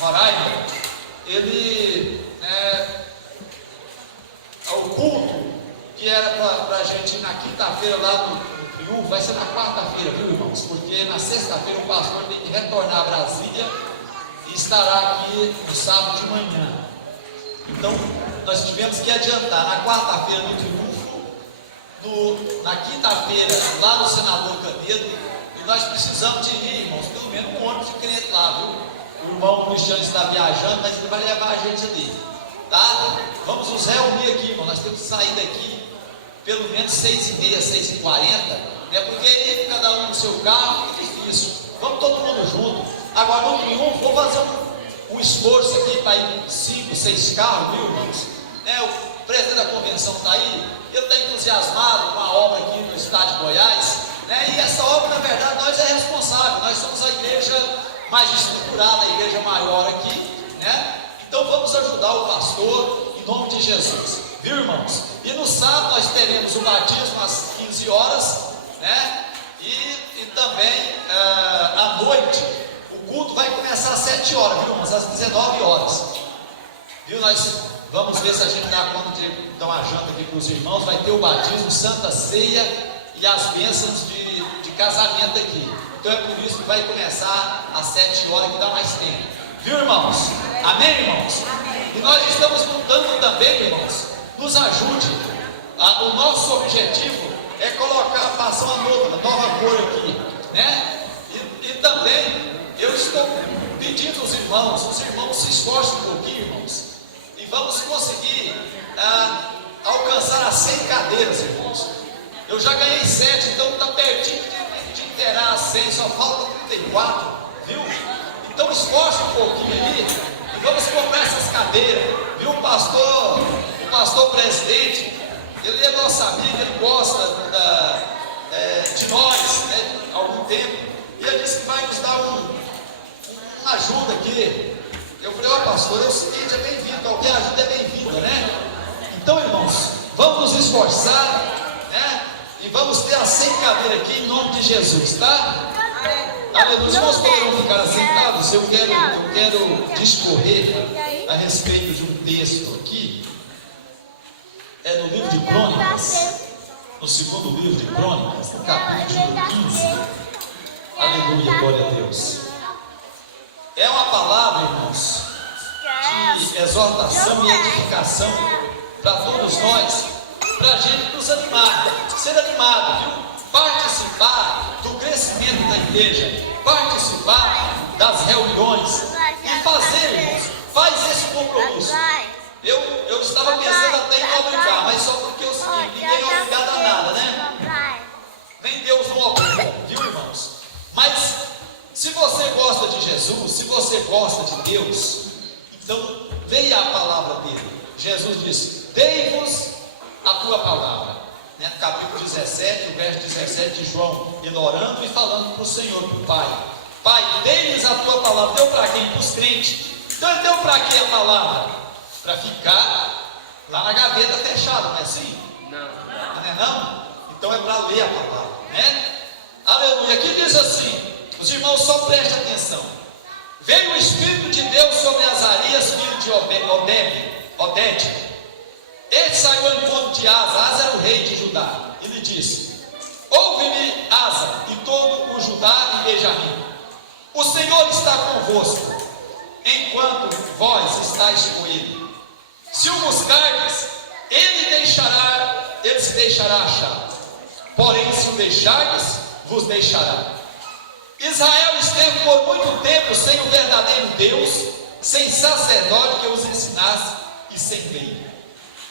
Roraima, o culto que era para a gente ir na quinta-feira lá no Triunfo, vai ser na quarta-feira, viu, irmãos? Porque na sexta-feira o pastor tem que retornar a Brasília e estará aqui no sábado de manhã. Então, nós tivemos que adiantar na quarta-feira no Triunfo, na quinta-feira lá no Senador Canedo, e nós precisamos de ir, irmãos, pelo menos um ônibus de crente lá, viu? O irmão Cristiano está viajando, mas ele vai levar a gente ali, tá? Vamos nos reunir aqui, irmão. Nós temos que sair daqui pelo menos 6h30, 6h40, né? Porque cada um no seu carro é difícil. Vamos todo mundo junto. Agora no Triunfo, vou fazer um esforço aqui para ir 5, 6 carros, viu, irmãos? O presidente da convenção está aí, ele está entusiasmado com a obra aqui no estado de Goiás, né? E essa obra, na verdade, nós é responsável. Nós somos a igreja mais estruturada, a igreja maior aqui, né? Então vamos ajudar o pastor em nome de Jesus, viu, irmãos? E no sábado nós teremos o batismo às 15 horas, né? E também à noite o culto vai começar às 7 horas, viu, irmãos? Às 19 horas, viu? Nós vamos ver se a gente dá conta de dar uma janta aqui para os irmãos. Vai ter o batismo, Santa Ceia e as bênçãos de casamento aqui. Então é por isso que vai começar às 7 horas, que dá mais tempo, viu, irmãos? Amém, irmãos? Amém. E nós estamos lutando também, irmãos, nos ajude. O nosso objetivo é passar uma nova cor aqui, né? E também eu estou pedindo aos irmãos, os irmãos se esforcem um pouquinho, irmãos, e vamos conseguir alcançar as 100 cadeiras, irmãos. Eu já ganhei 7, então está pertinho de inteirar as 100, só falta 34, viu? Então esforce um pouquinho aí e vamos comprar essas cadeiras, viu? O pastor presidente, ele é nosso amigo, ele gosta de nós, né, há algum tempo, e ele disse que vai nos dar uma ajuda aqui. Eu falei, pastor, é o seguinte, é bem-vindo, qualquer ajuda é bem-vinda, né? Então, irmãos, vamos nos esforçar, né? E vamos ter as 100 cadeiras aqui em nome de Jesus, tá? Aleluia. Os irmãos poderão ficar sentados. Eu quero discorrer a respeito de um texto aqui. É no livro de Crônicas, no segundo livro de Crônicas, no capítulo 15. Aleluia, glória a Deus. É uma palavra, irmãos, de exortação e edificação para todos nós, para a gente nos animar, ser animado, viu? Participar do crescimento da igreja, participar das reuniões e fazer, irmãos, faz esse compromisso. Eu estava pensando até em obrigar, mas só porque eu sei, ninguém é obrigado a nada, né? Nem Deus não obriga, viu, irmãos? Mas se você gosta de Jesus, se você gosta de Deus, então leia a palavra dele. Jesus disse: dei-vos a tua palavra, né? Capítulo 17, o verso 17 de João, ele orando e falando para o Senhor, para o Pai: Pai, dei-lhes a tua palavra. Deu para quem? Para os crentes. Então ele deu para quem a palavra? Para ficar lá na gaveta fechada, não é assim? Não. Não é não? Então é para ler a palavra, né? Aleluia. Aqui diz assim, os irmãos só prestem atenção: veio o Espírito de Deus sobre Azarias, filho de Oded. Ele saiu ao encontro de Asa. Asa era o rei de Judá. Ele disse: ouve-me, Asa, e todo o Judá e Benjamim. O Senhor está convosco, enquanto vós estáis com ele. Se o buscardes, ele se deixará achar. Porém, se o deixardes, vos deixará. Israel esteve por muito tempo sem o verdadeiro Deus, sem sacerdote que os ensinasse e sem lei.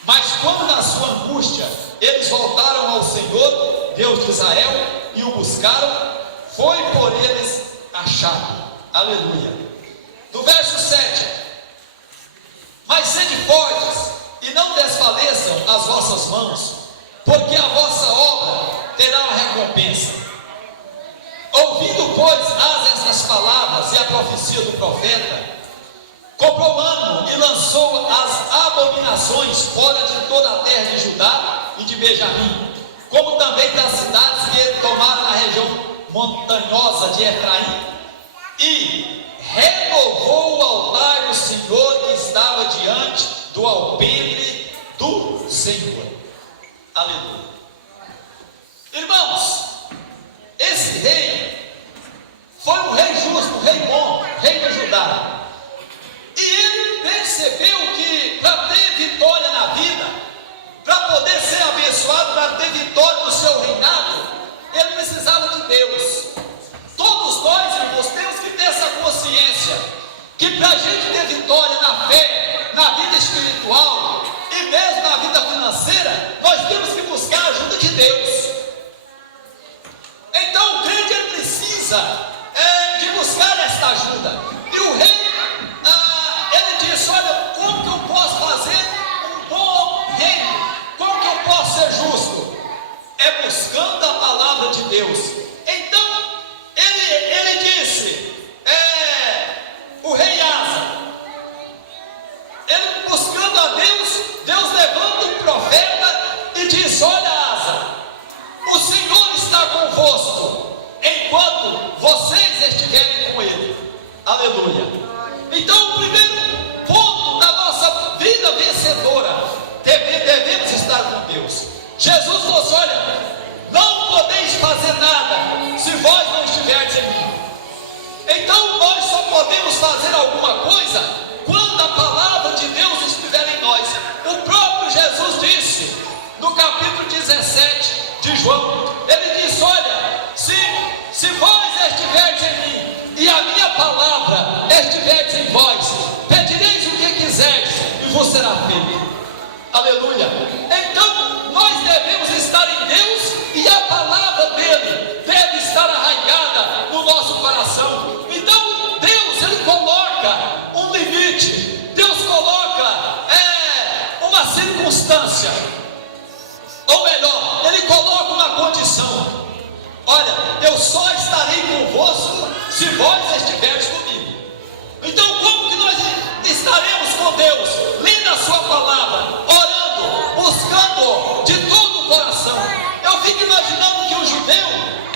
Mas quando na sua angústia eles voltaram ao Senhor, Deus de Israel, e o buscaram, foi por eles achado. Aleluia. No verso 7: mas sede fortes e não desfaleçam as vossas mãos, porque a vossa obra terá uma recompensa. Ouvindo, pois, essas palavras e a profecia do profeta, comprou ânimo e lançou as abominações fora de toda a terra de Judá e de Benjamim, como também das cidades que ele tomara na região montanhosa de Efraim, e renovou o altar Senhor que estava diante do alpendre do Senhor. Aleluia. Irmãos, esse rei foi um rei justo, um rei bom, rei de Judá. E ele percebeu que para ter vitória na vida, para poder ser abençoado, para ter vitória no seu reinado, ele precisava de Deus. Todos nós, irmãos, temos que ter essa consciência que para a gente ter vitória na fé, na vida espiritual e mesmo na vida financeira, nós temos que buscar a ajuda de Deus. Então o crente ele precisa de buscar esta ajuda. E o rei, ele disse: olha, como que eu posso fazer um bom reino? Como que eu posso ser justo? É buscando a palavra de Deus. Então ele disse, o rei Asa, ele buscando a Deus, Deus levanta um profeta e diz: olha, Asa, o Senhor está convosco enquanto vocês estiverem com Ele. Aleluia. Então o primeiro ponto da nossa vida vencedora, devemos estar com Deus. Jesus falou assim: olha, não podeis fazer nada se vós não estiverdes em mim. Então nós só podemos fazer alguma coisa quando a palavra de Deus estiver em nós. O próprio Jesus disse no capítulo 17 de João, ele disse: olha, se vós estiverdes em mim e a minha palavra estiverdes em vós, pedireis o que quiserdes e vos será feito. Aleluia. Então nós devemos estar em Deus e a palavra dele deve estar arraigada no nosso coração. Então Deus, ele coloca um limite, Deus coloca uma circunstância, ou melhor, ele coloca uma condição: olha, eu só estarei convosco se vós estiverdes comigo. Então como que nós estaremos com Deus? Lendo a sua palavra, orando, buscando de todo o coração. Eu fico imaginando que um judeu,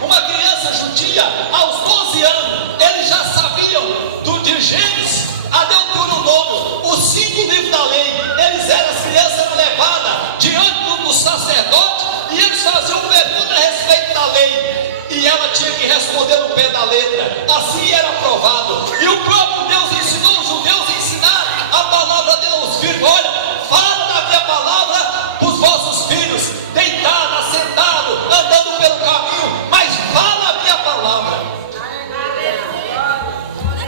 uma criança judia, aos 12 anos, eles já sabiam de Gênesis a Deuteronômio, os 5 livros da lei. Eles eram, as crianças levadas diante do sacerdote e eles faziam pergunta a respeito da lei, e ela tinha que responder no pé da letra. Assim era aprovado. E o próprio Deus ensinou os judeus a ensinar a palavra dele aos filhos: olha, fala da minha palavra para os vossos filhos, deitado, assentado, andando pelo caminho, mas fala a minha palavra.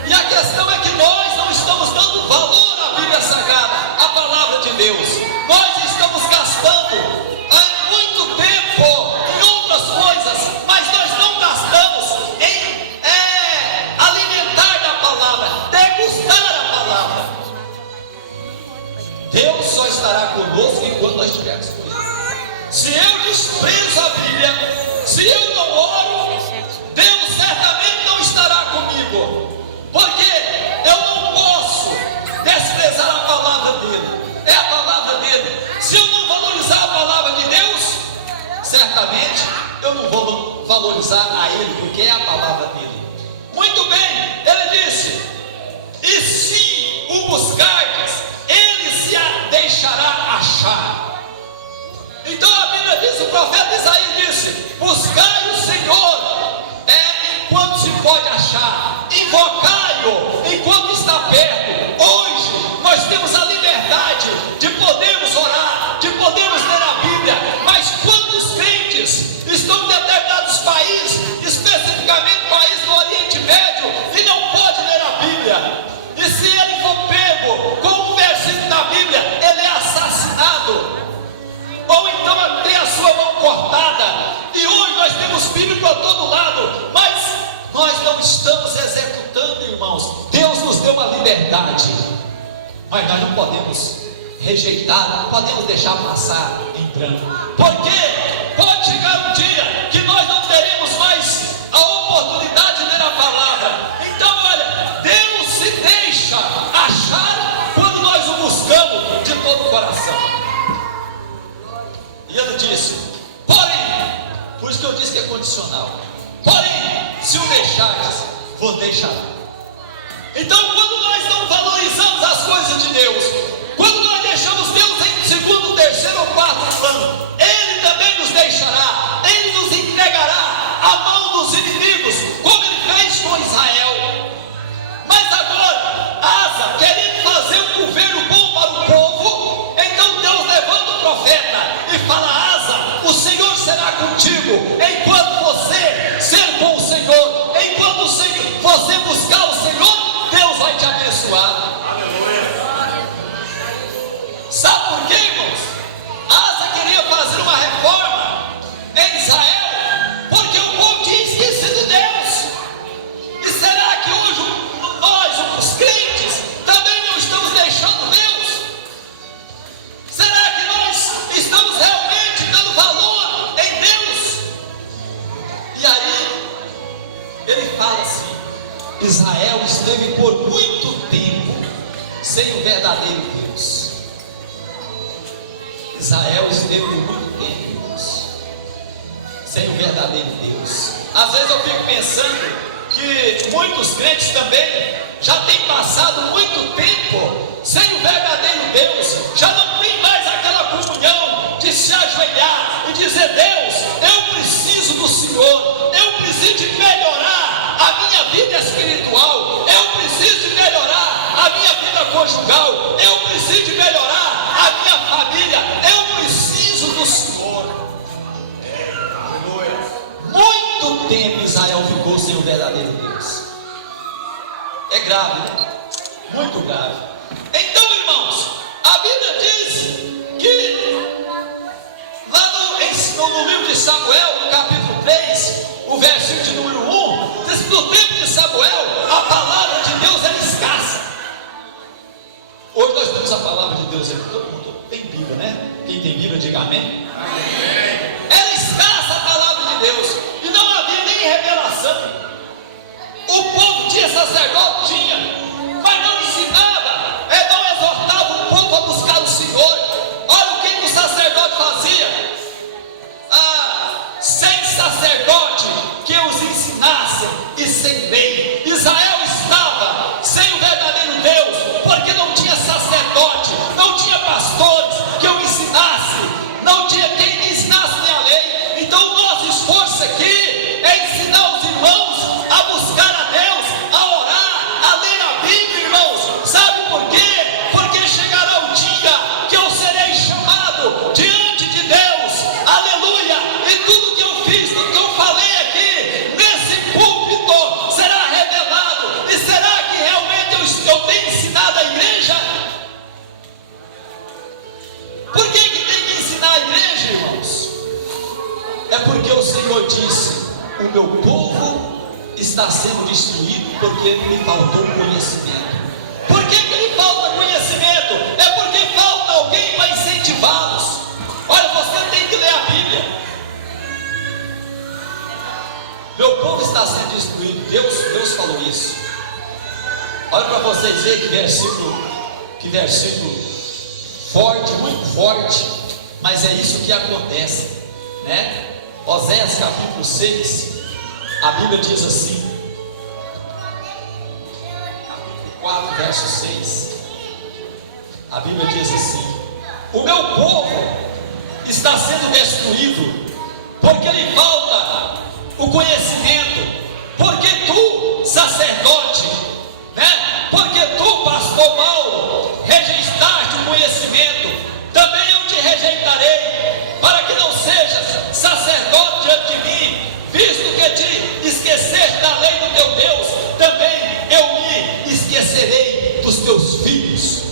E a questão é que nós não estamos dando valor à Bíblia Sagrada, à palavra de Deus. Nós estamos gastando muito tempo em outras coisas, mas nós não gastamos em alimentar da palavra, degustar a palavra. Deus só estará conosco enquanto nós estivermos com Ele. Se eu desprezo a Bíblia, se eu não oro, Deus certamente não estará comigo, porque eu não posso desprezar a palavra dele. É a palavra dele. Se eu não valorizar a palavra de Deus, certamente eu não vou valorizar a Ele, porque é a palavra dele. Muito bem, ele disse: e se o buscardes, Ele se deixará achar. Então a Bíblia diz, o profeta Isaías disse: buscai o Senhor enquanto se pode achar, invocai-o enquanto está perto. Hoje nós temos a liberdade de podermos orar, de podermos ler a Bíblia, mas quantos crentes estão em determinados países, especificamente países do Oriente Médio, e não pode ler a Bíblia? E se ele for pego com um versículo da Bíblia, ele é assassinado, ou então tem a sua mão cortada. E hoje nós temos Bíblia para todo lado, mas nós não estamos executando, irmãos. Deus nos deu uma liberdade, mas nós não podemos rejeitar, não podemos deixar passar em branco, porque pode chegar um dia que nós não teremos mais a oportunidade de ler a palavra. Então olha, Deus se deixa achar quando nós o buscamos de todo o coração. E ele disse: porém, por isso que eu disse que é condicional, porém, se o deixares, vos deixará. Então quando nós não valorizamos as coisas falando: Ele também nos deixará, Ele nos entregará à mão dos inimigos, como Ele fez com Israel. Mas agora, Asa, querendo fazer um governo bom para o povo, então Deus levanta o profeta e fala: Asa, o Senhor será contigo, enquanto você ser com o Senhor, enquanto você buscar o Senhor, Deus vai te abençoar. Sabe por quê, irmãos? Asa queria fazer uma reforma em Israel, porque o povo tinha esquecido Deus. E será que hoje nós, os crentes, também não estamos deixando Deus? Será que nós estamos realmente dando valor em Deus? E aí, ele fala assim: Israel esteve por muito tempo sem o verdadeiro Deus. Israel esteve por muito tempo, irmãos, sem o verdadeiro Deus. Às vezes eu fico pensando que muitos crentes também já têm passado muito tempo sem o verdadeiro Deus, já não tem mais aquela comunhão de se ajoelhar e dizer: Deus, eu preciso do Senhor, eu preciso de melhorar a minha vida espiritual, eu preciso de melhorar a minha vida conjugal, eu preciso de melhorar a minha família, eu preciso do Senhor. Muito tempo Israel ficou sem o verdadeiro Deus. É grave, né? Muito grave. Então, irmãos, a Bíblia diz que lá no livro de Samuel, no capítulo 3, o versículo de número 1, diz que no tempo de Samuel a palavra de Deus era escassa. Hoje nós temos a palavra de Deus aqui, todo mundo tem Bíblia, né? Quem tem Bíblia, diga amém. Amém. Era escassa a palavra de Deus, e não havia nem revelação. O povo tinha sacerdote, tinha, mas não ensinava, não exortava o povo a buscar o Senhor. Olha o que o sacerdote fazia: sem sacerdote que os ensinassem e sem lei. Israel estava sem o verdadeiro Deus, porque não tinha sacerdote, não tinha pastores que o ensinasse, não tinha quem me ensinasse nem a lei. Então o nosso esforço aqui é ensinar os irmãos a buscar a Deus, a orar, a ler a Bíblia, irmãos. Sabe por quê? Porque chegará o dia que eu serei chamado diante de Deus, aleluia, e tudo que eu fiz, tudo que eu falei aqui nesse púlpito será revelado. E será que realmente eu tenho ensinado a igreja? Por que tem que ensinar a igreja, irmãos? É porque o Senhor disse: o meu povo está sendo destruído porque lhe faltou conhecimento. Por que lhe falta conhecimento? É porque falta alguém para incentivá-los. Olha, você tem que ler a Bíblia. Meu povo está sendo destruído. Deus falou isso. Olha para vocês verem que versículo forte, muito forte. Mas é isso que acontece, né? Oséias capítulo 6, a Bíblia diz assim, capítulo 4, verso 6, a Bíblia diz assim: o meu povo está sendo destruído porque lhe falta o conhecimento, porque tu, sacerdote, né? Porque tu, pastor Paulo, rejeitaste o conhecimento, também eu te rejeitarei, para que não sejas sacerdote diante de mim, visto que te esqueceste da lei do teu Deus, também eu me esquecerei dos teus filhos.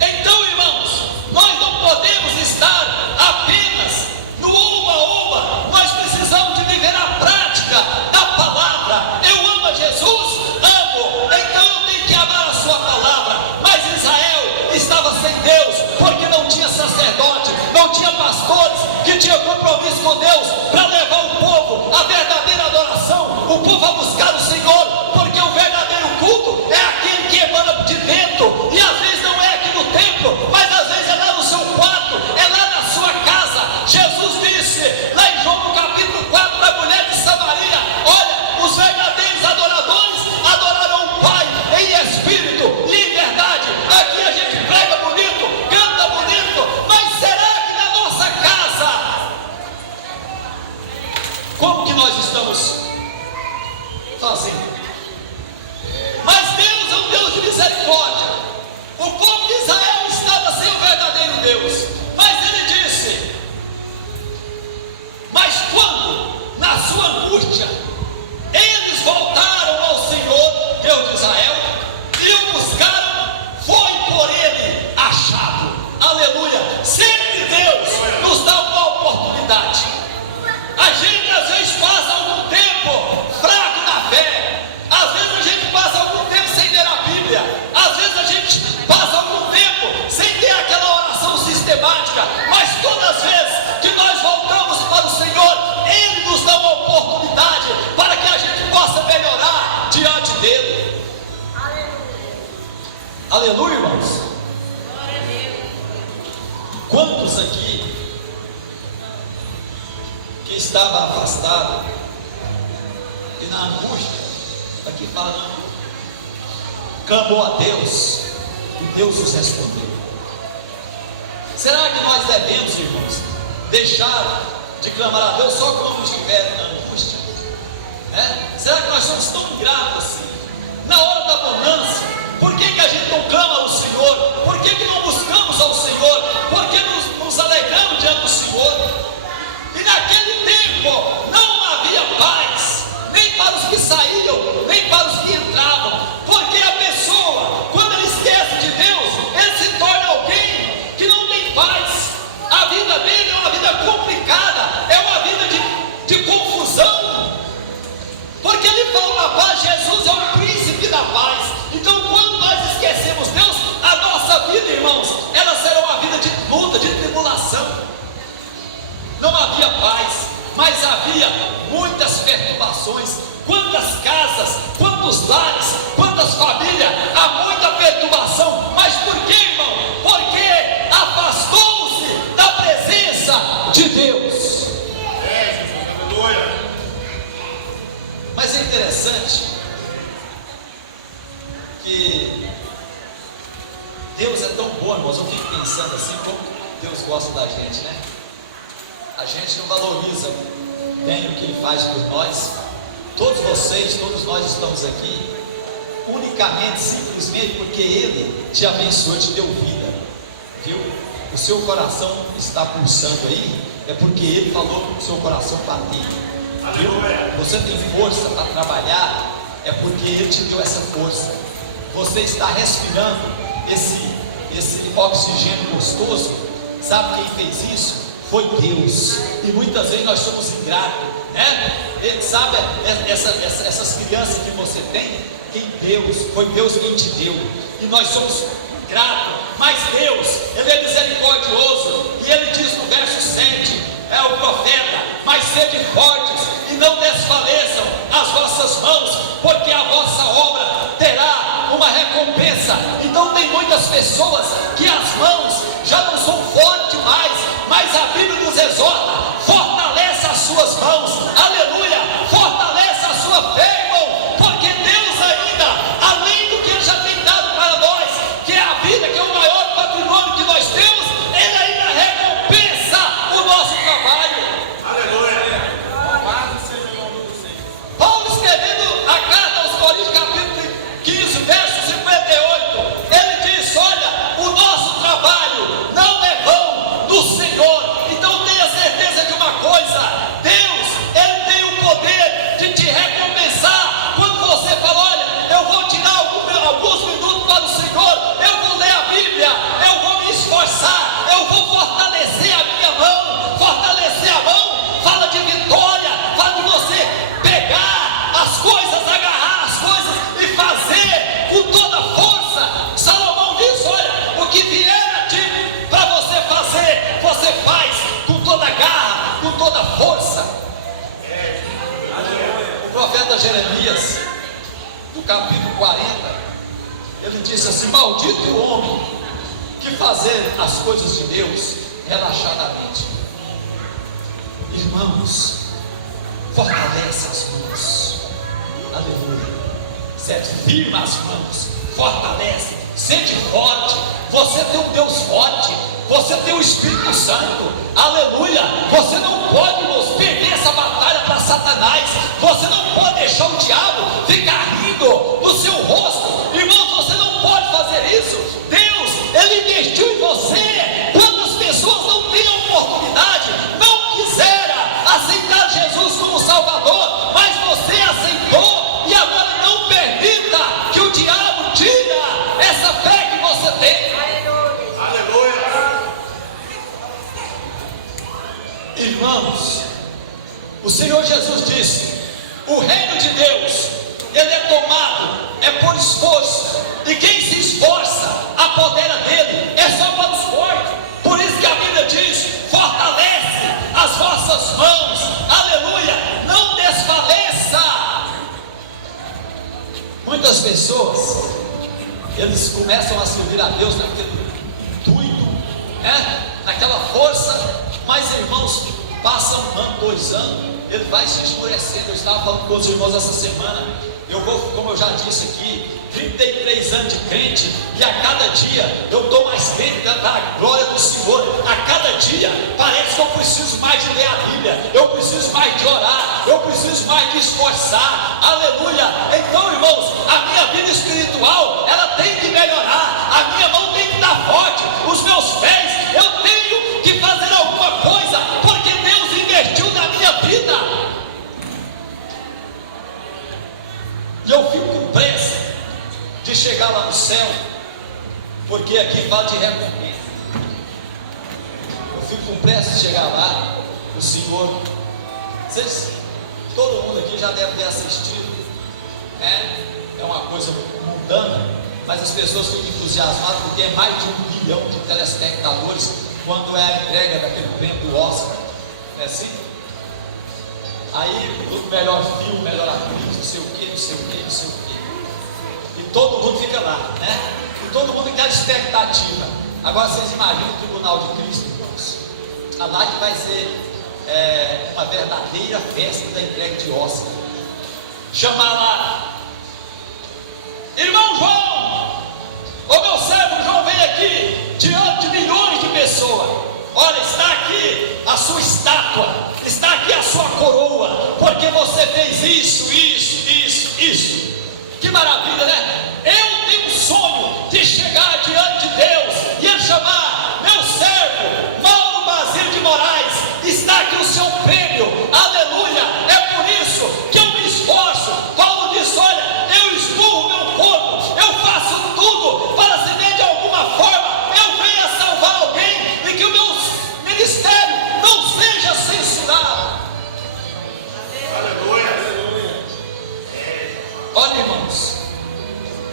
Então, irmãos, nós não podemos estar apenas no oba-oba, nós precisamos de viver a prática da palavra. Eu amo a Jesus, amo, então eu tenho que amar a sua palavra. Mas Israel estava sem Deus, porque não tinha sacerdote, não tinha pastores que tinham compromisso com Deus para levar o povo à verdadeira adoração, o povo a buscar o Senhor, porque o verdadeiro culto é aquele que emana de dentro, e às vezes não é aqui no templo, mas às vezes é lá no seu quarto, é lá na sua casa. Jesus disse lá em João no capítulo 4 para a mulher de Samaria: olha, os verdadeiros adoradores adorarão o Pai em espírito e em verdade. Aqui a gente prega bonito, canta bonito, mas será que na nossa misericórdia. O povo de Israel estava sem o verdadeiro Deus, mas ele disse: mas quando, na sua angústia, eles voltaram ao Senhor, Deus de Israel, e o buscaram, foi por ele achado. Aleluia. Sempre Deus nos dá uma oportunidade. A gente às vezes passa algum tempo fraco na fé, às vezes a gente passa algum tempo sem ler a Bíblia, às vezes a gente passa algum tempo sem ter aquela oração sistemática, mas todas as vezes que nós voltamos para o Senhor, Ele nos dá uma oportunidade para que a gente possa melhorar diante dEle. Aleluia, irmãos. Quantos aqui que estava afastado e na angústia, aqui fala na angústia, clamou a Deus e Deus os respondeu? Será que nós devemos, irmãos, deixar de clamar a Deus só quando estiver na angústia? Será que nós somos tão ingratos assim? Na hora da bonança, por que a gente não clama ao Senhor? Por que não buscamos ao Senhor? Por que nos alegramos diante do Senhor? E naquele tempo não havia paz, nem para os que saíam, nem para os que entravam, porque a pessoa, quando ele esquece de Deus, ele se torna alguém que não tem paz. A vida dele é uma vida complicada, é uma vida de confusão, porque ele fala da paz. Jesus é o príncipe da paz. Então, quando nós esquecemos Deus, a nossa vida, irmãos, ela será uma vida de luta, de tribulação. Não havia paz, mas havia muitas perturbações. Quantas casas, quantos lares, quantas famílias, há muita perturbação. Mas por quê, irmão? Porque afastou-se da presença de Deus. Mas é interessante que Deus é tão bom, irmãos. Eu fico pensando assim, como Deus gosta da gente, né? A gente não valoriza bem o que Ele faz por nós. Todos vocês, todos nós estamos aqui unicamente, simplesmente porque Ele te abençoou, te deu vida, viu? O seu coração está pulsando aí, é porque Ele falou para o seu coração bater, viu? Você tem força para trabalhar, é porque Ele te deu essa força. Você está respirando esse oxigênio gostoso. Sabe quem fez isso? Foi Deus. E muitas vezes nós somos ingratos, né? Sabe, essas crianças que você tem, foi Deus quem te deu. E nós somos gratos. Mas Deus, Ele é misericordioso. E Ele diz no verso 7, é o profeta: mas sede fortes e não desfaleçam as vossas mãos, porque a vossa obra terá uma recompensa. Então tem muitas pessoas que as mãos já não são fortes mais, mas a Bíblia nos exorta: fortalece as suas mãos, aleluia, fortalece a sua fé, irmão, porque Deus ainda, além do que Ele já tem dado para nós, que é a vida, que é o maior patrimônio que nós temos, Ele ainda recompensa o nosso trabalho. Aleluia. Paulo, escrevendo a carta aos Coríntios, capítulo 15, verso 58, ele diz: olha, o nosso trabalho não é vão do Senhor. Então tenha certeza de uma coisa: Deus, Ele tem o poder de te recompensar. Quando você fala: olha, eu vou tirar alguns minutos para o Senhor, eu vou ler a Bíblia, eu vou me esforçar, eu vou fortalecer a minha mão. Fortalecer a mão fala de vitória, fala de você pegar as coisas, agarrar as coisas e fazer com toda a força. Salomão diz: olha, o que vier a ti para você fazer, você faz com toda a garra, com toda a força. O profeta Jeremias, no capítulo 40, ele disse assim: maldito o homem que fazer as coisas de Deus relaxadamente. Irmãos, fortalece as mãos, aleluia, sete, firma as mãos, fortalece, sente forte. Você tem um Deus forte, você tem o Espírito Santo, aleluia. Você não pode, irmãos, perder essa batalha para Satanás. Você não pode deixar o diabo ficar rindo no seu rosto, irmãos. Você não pode tem. Aleluia. Irmãos, o Senhor Jesus disse: o reino de Deus, ele é tomado, é por esforço, e quem se esforça, apodera dele. É só para os fortes. Por isso que a Bíblia diz: fortalece as vossas mãos, aleluia, não desfaleça. Muitas pessoas, eles começam a servir a Deus naquele intuito, né? Naquela força, mas irmãos, passa 1 ano, 2 anos, ele vai se escurecendo. Eu estava falando com os irmãos essa semana, eu vou, como eu já disse aqui, 33 anos de crente, e a cada dia eu estou mais crente da glória do Senhor. A cada dia parece que eu preciso mais de ler a Bíblia, eu preciso mais de orar, eu preciso mais de esforçar, aleluia. Então, irmãos, a minha vida espiritual, ela tem que melhorar, a minha mão tem que estar forte, os meus pés, eu tenho que fazer alguma coisa, porque Deus investiu na minha vida. E eu fico com pressa de chegar lá no céu, porque aqui fala de recompensa. Eu fico com pressa de chegar lá. O Senhor, todo mundo aqui já deve ter assistido, né? É uma coisa mundana, mas as pessoas ficam entusiasmadas porque é mais de 1 bilhão de telespectadores quando é a entrega daquele prêmio do Oscar, não é assim? Aí o melhor filme, melhor atriz, não sei o que, não sei o que, não sei o que. E todo mundo fica lá, né? E todo mundo quer expectativa. Agora vocês imaginam o tribunal de Cristo, irmãos. A lá que vai ser uma verdadeira festa da entrega de Oscar. Chamar lá, irmão João, ô meu servo João, vem aqui diante de milhões de pessoas. Olha, está aqui a sua estátua, está aqui a sua coroa, porque você fez isso. Que maravilha, né? Eu tenho um sonho de chegar diante de Deus e ele chamar meu servo Mauro Basílio de Moraes. Está aqui o seu prêmio, aleluia. É por isso que eu me esforço. Paulo disse: olha, eu esturro meu corpo, eu faço tudo para, se de alguma forma eu venha salvar alguém e que o meu ministério não seja censurado. Aleluia. Olha, irmãos,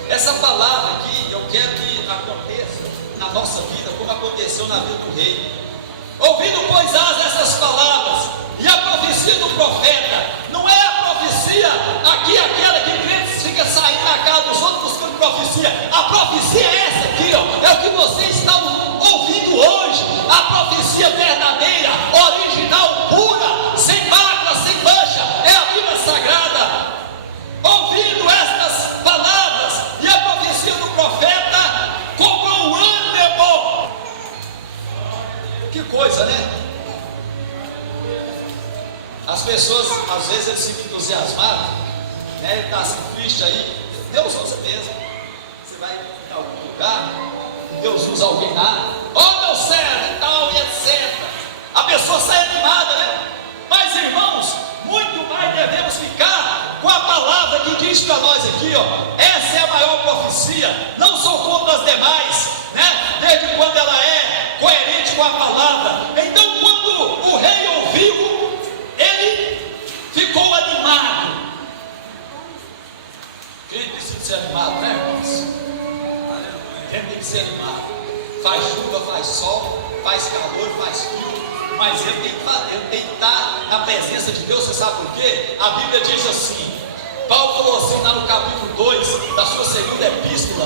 essa palavra aqui eu quero que aconteça na nossa vida como aconteceu na vida do rei. Ouvindo, pois, essas palavras e a profecia do profeta, não é a profecia aqui, aquela que crentes fica saindo na casa dos outros buscando profecia. A profecia é essa aqui, ó, é o que vocês estão ouvindo hoje. A profecia verdadeira, original, pura, sem mácula, sem mancha, é a Bíblia Sagrada. Ouvindo estas palavras e a profecia do profeta, cobrou ânimo. Que coisa, né? As pessoas, às vezes, eles ficam entusiasmados, né? Ele está assim, triste aí. Deus usa mesmo. Você vai em algum lugar, Deus usa alguém lá, ó meu servo e tal, e etc. A pessoa sai animada, né? Mas, irmãos, muito mais devemos ficar com a palavra que diz para nós aqui, ó. Essa é a maior profecia. Não sou contra as demais, né? Desde quando ela é coerente com a palavra. Então, quando o rei ouviu, ele ficou animado. Quem precisa ser animado, né, irmãos? Quem tem que ser animado? Faz chuva, faz sol, faz calor, faz frio, mas ele tem que estar na presença de Deus. Você sabe por quê? A Bíblia diz assim, Paulo falou assim lá no capítulo 2 da sua segunda epístola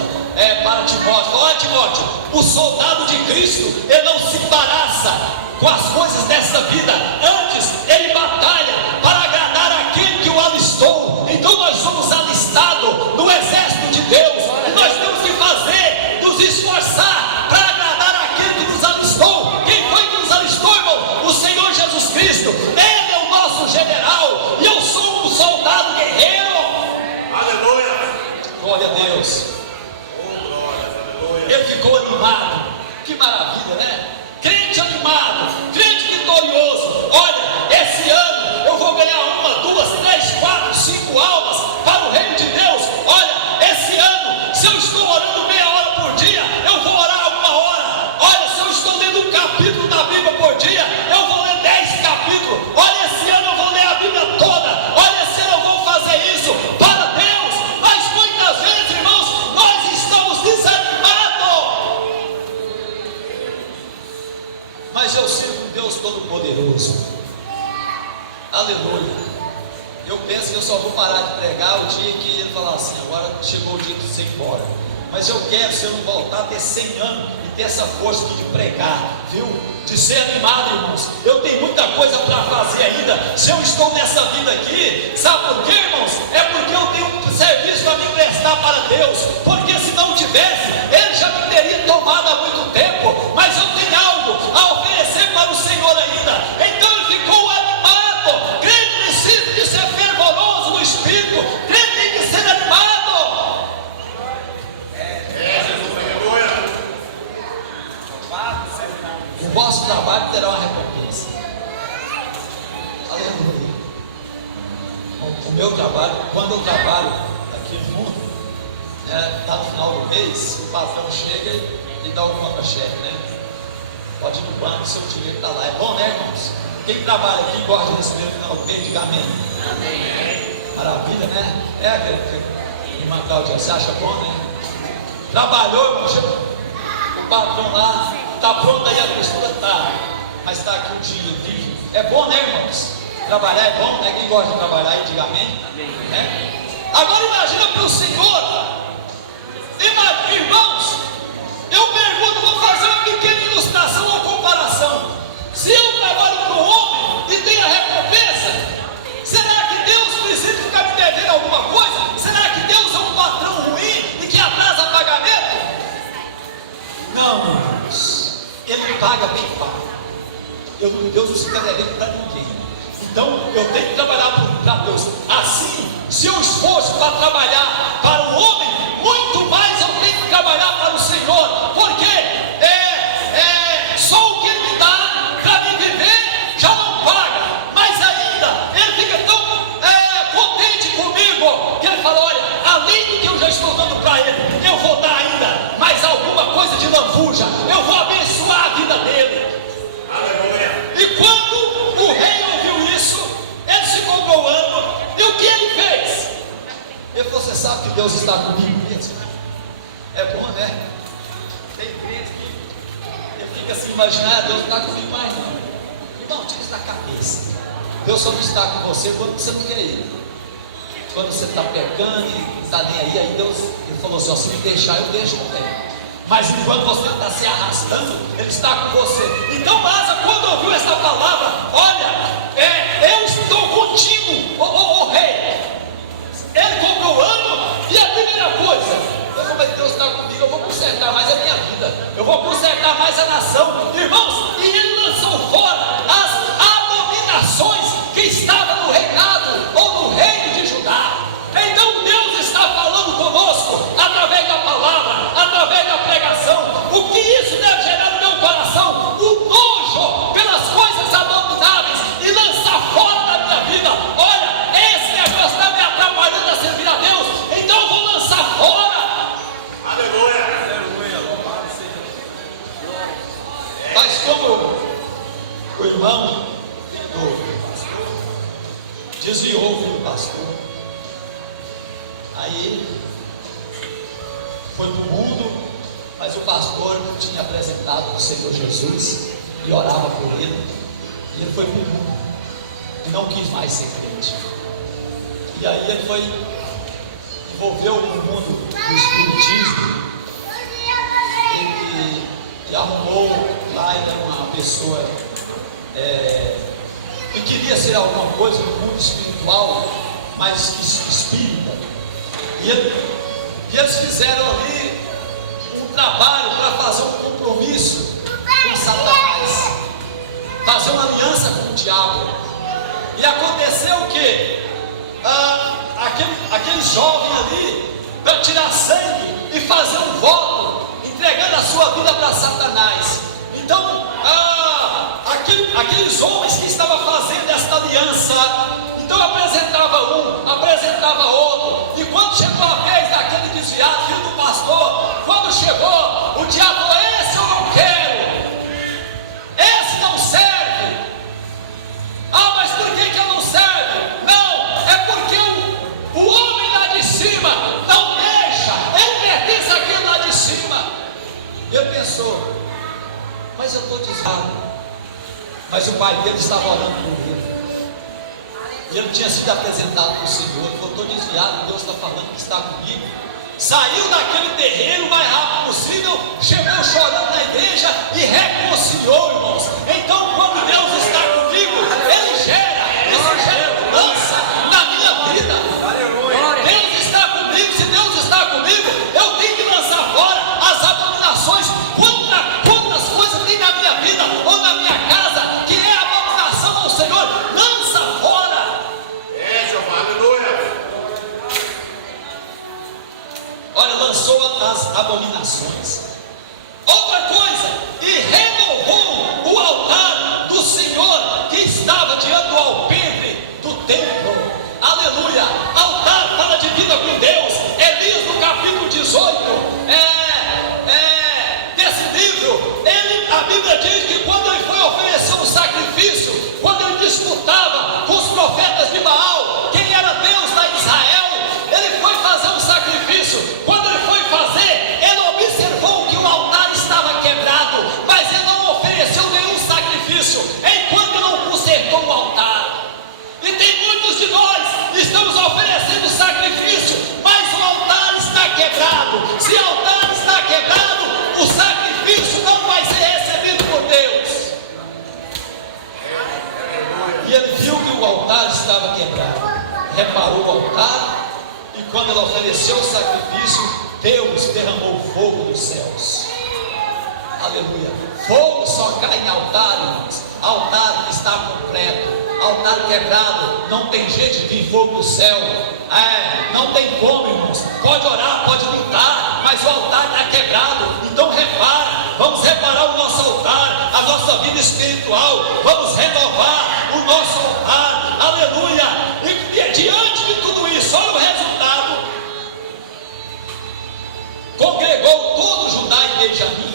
para Timóteo: olha, Timóteo, o soldado de Cristo, ele não se embaraça com as coisas dessa vida, antes ele batalha para agradar aquele que o alistou. Então nós somos alistados no exército de Deus, e nós temos que fazer, nos esforçar para agradar aquele que nos alistou. Quem foi que nos alistou, irmão? O Senhor Jesus Cristo. Ele é o nosso general, e eu sou um soldado guerreiro. Aleluia. Glória a Deus. Ele ficou animado. Que maravilha, né? Crente animado, crente vitorioso. Olha, esse ano eu vou ganhar 1, 2, 3, 4, 5 almas para o reino de Deus. Olha, esse ano, se eu estou orando meia hora por dia, eu vou Todo-Poderoso. Aleluia. Eu penso que eu só vou parar de pregar o dia que ele falar assim: agora chegou o dia de você ir embora. Mas eu quero, se eu não voltar, ter 100 anos e ter essa força de pregar, viu? De ser animado, irmãos. Eu tenho muita coisa para fazer ainda. Se eu estou nessa vida aqui, sabe por quê, irmãos? É porque eu tenho um serviço para me prestar para Deus. Porque se não tivesse, Ele já me teria tomado há muito tempo. Mas eu tenho algo a oferecer para o Senhor ainda. Então ele ficou animado. Crente precisa de ser fervoroso no Espírito. Crente tem que ser animado. O vosso trabalho terá uma recompensa. Aleluia. O meu trabalho, quando eu trabalho aqui no mundo, está no final do mês, o patrão chega e dá uma conta-cheque, né? Pode ir no banco, seu dinheiro está lá. É bom, né, irmãos? Quem trabalha aqui gosta de receber no final do mês, diga amém. Amém. Maravilha, né? É aquele irmã Cláudia, você acha bom, né? Trabalhou, irmão, o patrão lá. Está pronto aí a costura? Está. Mas está aqui o dia. É bom, né, irmãos? Trabalhar é bom, né? Quem gosta de trabalhar aí, diga amém. Amém. É? Agora imagina para o Senhor. Irmãos, eu pergunto, vou fazer uma pequena ilustração ou comparação. Se eu trabalho para o homem e tenho a recompensa, será que Deus precisa ficar me devendo alguma coisa? Será que Deus é um patrão ruim e que atrasa pagamento? Não, irmãos. Ele paga bem pago. Deus não fica devendo para ninguém. Então eu tenho que trabalhar para Deus. Assim, se eu esforço para trabalhar para o homem, muito mais eu tenho que trabalhar para o Senhor. Porque só o que Ele me dá para me viver já não paga. Mas ainda Ele fica tão contente comigo que Ele fala: olha, além do que eu já estou dando para Ele, eu vou dar ainda mais alguma coisa de lambuja. Eu vou abençoar a vida dele. Aleluia. E quando o rei ouviu isso, ele se congolando. E o que ele fez? Ele falou: você sabe que Deus está comigo mesmo? É bom, né? Tem crente que ele fica assim, imaginar: Deus não está comigo mais não. Irmão, tira isso da cabeça. Deus só não está com você quando você não quer ir. Quando você está pecando e não está nem aí Deus, Ele falou assim: se me deixar, eu deixo também. Mas enquanto você está se arrastando, Ele está com você. Então Asa, quando ouviu essa palavra: olha, eu estou contigo, ô rei. Ele comprou o ano, e a primeira coisa, eu falei: Deus está comigo, eu vou consertar mais a minha vida, eu vou consertar mais a nação. Irmãos, e ele lançou fora as abominações que estavam no reinado ou no reino de Judá. Então Deus está falando conosco através da palavra, através da pregação. O que isso deve gerar no meu coração? O nojo pelas coisas abomináveis e lançar fora da minha vida. Olha, esse negócio está me atrapalhando a servir a Deus, então eu vou lançar fora. Aleluia. Aleluia. Louvado seja Deus. Mas como o irmão do pastor desviou o filho do pastor, aí ele foi para o mundo, mas o pastor tinha apresentado o Senhor Jesus e orava por ele, e ele foi para o mundo e não quis mais ser crente. E aí ele foi, envolveu no mundo do espiritismo, e arrumou lá, ele era uma pessoa que queria ser alguma coisa no mundo espiritual, mas espírita. E eles fizeram ali um trabalho para fazer um compromisso com Satanás, fazer uma aliança com o diabo. E aconteceu o que? Aquele jovem ali, para tirar sangue e fazer um voto, entregando a sua vida para Satanás. Então, aqueles homens que estavam fazendo esta aliança, então apresentava um, apresentava outro, e quando chegou a vez daquele desviado, filho do pastor, quando chegou, o diabo falou: esse eu não quero, esse não serve. Ah, mas por que eu não serve? Não, é porque o homem lá de cima não deixa, ele pertence àquele lá de cima. Ele pensou: mas eu estou desviado, Mas o pai dele estava orando por ele. E ele tinha sido apresentado para o Senhor. Eu estou desviado, Deus está falando que está comigo. Saiu daquele terreiro o mais rápido possível, chegou chorando na igreja e reconciliou, irmãos. Então, quando Deus está comigo, Ele gera mudança na minha vida. Deus está comigo, se Deus está comigo, eu tenho que lançar fora as abominações. Quantas coisas tem na minha vida ou na minha casa que é abominação ao Senhor, lança fora. Aleluia. Olha, lançou as abominações. Outra coisa, e renovou o altar do Senhor que estava diante do alpendre do templo. Aleluia. Altar fala de vida com Deus. Elias, no capítulo 18 desse livro, a Bíblia diz que quando ele foi oferecer um sacrifício, quando ele disputava com os profetas de Baal quem era Deus lá em Israel, ele foi fazer um sacrifício. Quando ele foi fazer, ele observou que o altar estava quebrado, mas ele não ofereceu nenhum sacrifício enquanto não consertou o altar. E tem muitos de nós que estamos oferecendo sacrifício, mas o altar está quebrado. Se o altar está quebrado, o sacrifício não vai ser recebido por Deus. E ele viu que o altar estava quebrado, reparou o altar, e quando ele ofereceu o sacrifício, Deus derramou fogo dos céus. Aleluia. Fogo só cai em altar, irmãos. Altar que está completo. Altar quebrado, não tem jeito de vir fogo do céu. Não tem como, irmãos. Pode orar, pode lutar, mas o altar está quebrado. Então repara, vamos reparar o nosso altar, a nossa vida espiritual. Vamos renovar o nosso altar. Aleluia. E diante de tudo isso, olha o resultado. Congregou todo Judá e Benjamim,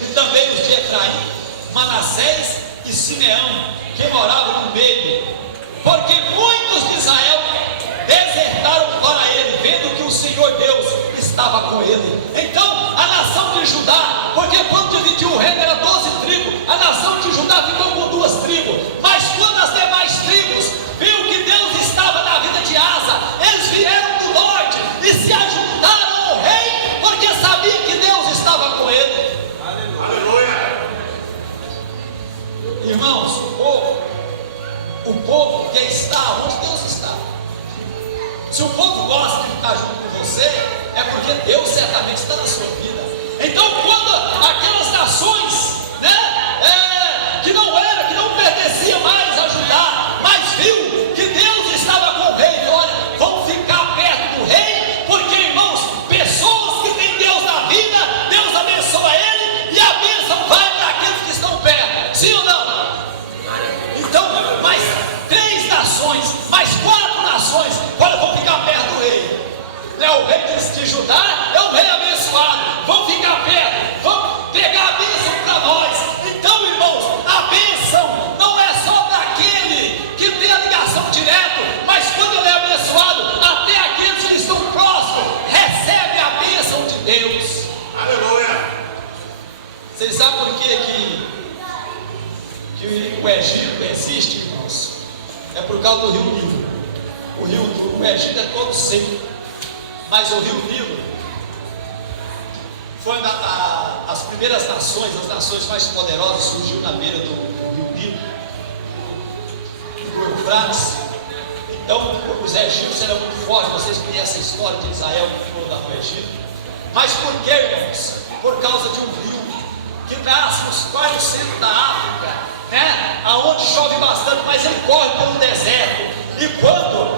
e também os de Efraim, Manassés e Simeão, que moravam no meio, porque muitos de Israel desertaram para ele, vendo que o Senhor Deus estava com ele. Então a nação de Judá, porque quando dividiu o reino era 12 tribos, a nação de Judá ficou com 2 tribos, mas quando as demais tribos viu que Deus estava na vida de Asa, eles vieram do norte e se ajuntaram ao rei, porque sabia que Deus estava com ele. Aleluia. Irmãos, o povo quer estar onde Deus está. Se o povo gosta de estar junto com você, é porque Deus certamente está na sua vida. Então, quando aquelas nações, que não pertencia mais a Judá, mas viu que Deus estava com o rei, olha, vamos ficar perto do rei, porque, irmãos, pessoas que têm Deus na vida, Deus abençoa ele, e a bênção vai para aqueles que estão perto. Sim ou não? Então, mais 3 nações, mais 4 nações, olha, vão ficar perto do rei. O rei de Judá é um rei abençoado, vão ficar perto, vão pegar a bênção para nós. Então, irmãos, a bênção não é só para aquele que tem a ligação direta, mas quando ele é abençoado, até aqueles que estão próximos recebem a bênção de Deus. Aleluia. Vocês sabem por que o Egito existe, irmãos? É por causa do rio Nilo. O Egito é todo seco, mas o rio Nilo foi as primeiras nações, as nações mais poderosas surgiu na beira do rio Nilo, do Eufrates. Então os egípcios eram muito fortes. Vocês conhecem a história de Israel que foi lá no Egito. Mas por que, irmãos? Por causa de um rio que nasce quase no centro da África, aonde chove bastante, mas ele corre pelo deserto. E quando